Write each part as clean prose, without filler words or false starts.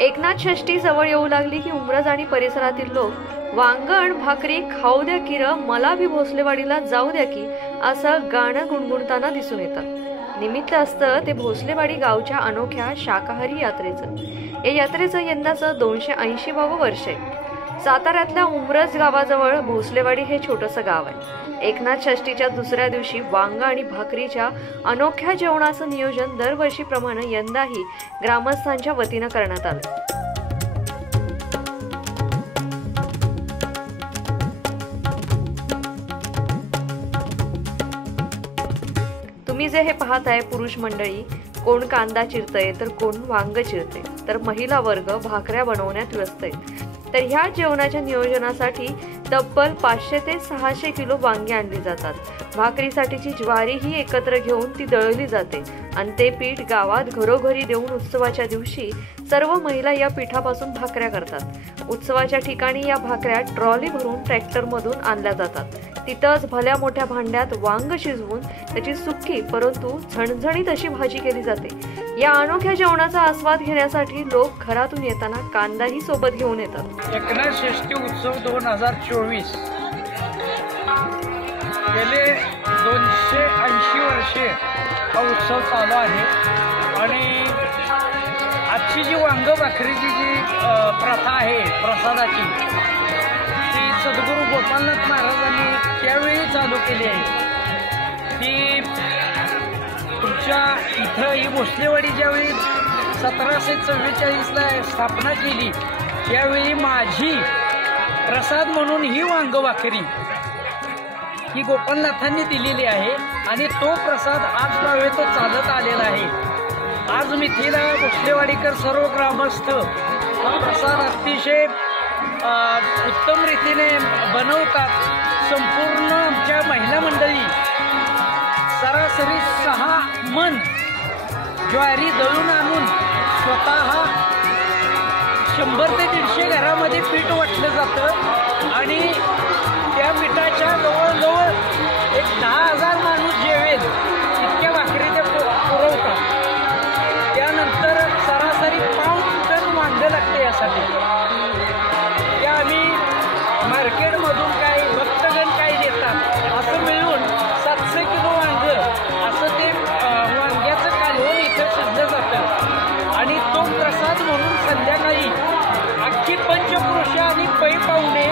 एकनाथ षष्ठी जवळ येऊ लागली की उमरज आणि परिसरातील लोक वांगण भाकरी खाऊ द्या की र, मला भी भोसलेवाडीला जाऊ द्या की असं गाणं गुणगुणताना दिसून येतात। निमित्त असतं ते भोसलेवाडी गावच्या अनोख्या शाकाहारी यात्रेचं। या यात्रेचं यंदाचं 280वे वर्ष आहे। साताऱ्यातल्या उमरज गावाजवळ भोसलेवाडी हे छोटंसं गाव आहे। एकनाथ षष्ठीच्या दुसऱ्या दिवशी वांग आणि भाकरीच्या अनोख्या जेवणाचं नियोजन दरवर्षीप्रमाणे यंदाही ग्रामस्थांच्या वतीनं करण्यात आलं। तुम्ही जे हे पाहताय पुरुष मंडळी, कोण कांदा चिरतय तर कोण वांग चिरते, तर महिला वर्ग भाकऱ्या बनवण्यात व्यस्त आहे। तर ह्या जेवणाच्या नियोजनासाठी तब्बल 500 ते 600 किलो वांगी आणली जातात। भाकरीसाठीची ज्वारी ही एकत्र घेऊन ती दळली जाते आणि ते पीठ गावात घरोघरी देऊन उत्सवाच्या दिवशी सर्व महिला या पिठापासून भाकऱ्या करतात। उत्सवाच्या ठिकाणी या भाकऱ्या ट्रॉली भरून ट्रॅक्टरमधून आणल्या जातात। तिथंच भल्या मोठ्या भांड्यात वांग शिजवून त्याची सुक्की परंतु झणझणीत अशी भाजी केली जाते। या अनोख्या जेवणाचा आस्वाद घेण्यासाठी लोक घरातून येताना कांदाही सोबत घेऊन येतात। एकनाथ षष्ठी उत्सव 2024 गेले 280 वर्षे हा उत्सव चालू आहे आणि आजची जी वांग भाकरीची जी प्रथा आहे प्रसादाची, ती सद्गुरू गोपालनाथ महाराजांनी त्यावेळी चालू केली आहे। ती तुमच्या इथं ही भोसलेवाडी ज्यावेळी 1744ला स्थापना केली त्यावेळी माझी प्रसाद म्हणून ही वांग भाकरी ही गोपालनाथांनी दिलेली आहे आणि तो प्रसाद आज नव्हे तो चालत आलेला आहे। आज मिथिला भोसलेवाडीकर सर्व ग्रामस्थ हा प्रसाद अतिशय उत्तम रीतीने बनवतात। संपूर्ण आमच्या महिला मंडळी सरासरी 6 मन ज्वारी दळून आणून स्वतः 100 ते 150 घरामध्ये पीठ वाटलं जातं आणि त्या पिठाच्या जवळजवळ 10,000 माणूस जेवेल इतक्या भाकरी ते पुरवतात। त्यानंतर सरासरी 5 टन वांग लागते यासाठी। त्या आम्ही मार्केटमधून काय भक्तगण काय देतात असं मिळून 700 किलो वांग असं ते वांग्याचं कालवण इथं शिजलं जातं आणि तो प्रसाद म्हणून संध्याकाळी अख्खी पंचक्रोश आणि पै पाहुणे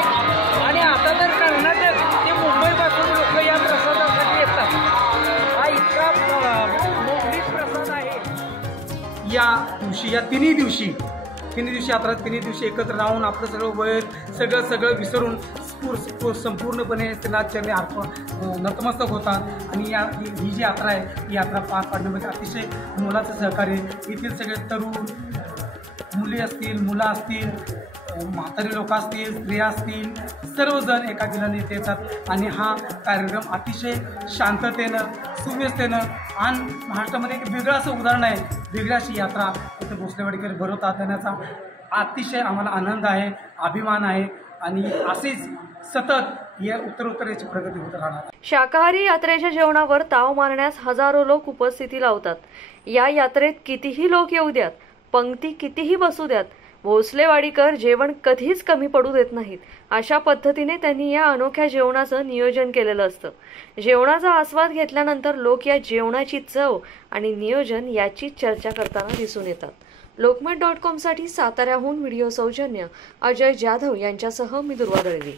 आणि आता तर कर्नाटक ते मुंबईपासून लोक या प्रसादासाठी येतात। हा इतका मोठीच प्रसाद आहे। या दिवशी या तिन्ही दिवशी यात्रा तिन्ही दिवशी एकत्र राहून आपलं सगळं वैर सगळं विसरून संपूर्णपणे त्यांना चरणी अर्पण नतमस्तक होतात आणि ही जी यात्रा आहे ही यात्रा पार पाडण्यामध्ये अतिशय मोलाचं सहकार्य येथील सगळे तरुण मुली असतील, मुलं असतील, म्हातारी लोक असतील, स्त्रिया असतील, सर्वजण एका दिलाने इथे येतात आणि हा कार्यक्रम अतिशय शांततेनं सुव्यवस्थेनं आणि महाराष्ट्रामध्ये एक वेगळं असं उदाहरण आहे। वेगळी अशी यात्रा इथं भोसलेवाडीकर भरवतात देण्याचा अतिशय आम्हाला आनंद आहे, अभिमान आहे आणि असेच सतत या उत्तरोत्तर याची प्रगती होत राहणार। शाकाहारी यात्रेच्या जेवणावर ताव मारण्यास हजारो लोक उपस्थिती लावतात। या यात्रेत कितीही लोक येऊ द्यात, पंक्ती कितीही बसू द्यात, भोसलेवाडीकर जेवण कधीच कमी पडू देत नाहीत। अशा पद्धतीने त्यांनी या अनोख्या जेवणाचं नियोजन केलेलं असतं। जेवणाचा आस्वाद घेतल्यानंतर लोक या जेवणाची चव आणि नियोजन याची चर्चा करताना दिसून येतात। लोकमत.com साठी साताऱ्याहून व्हिडिओ सौजन्य अजय जाधव यांच्यासह मी दुर्वा दळवी।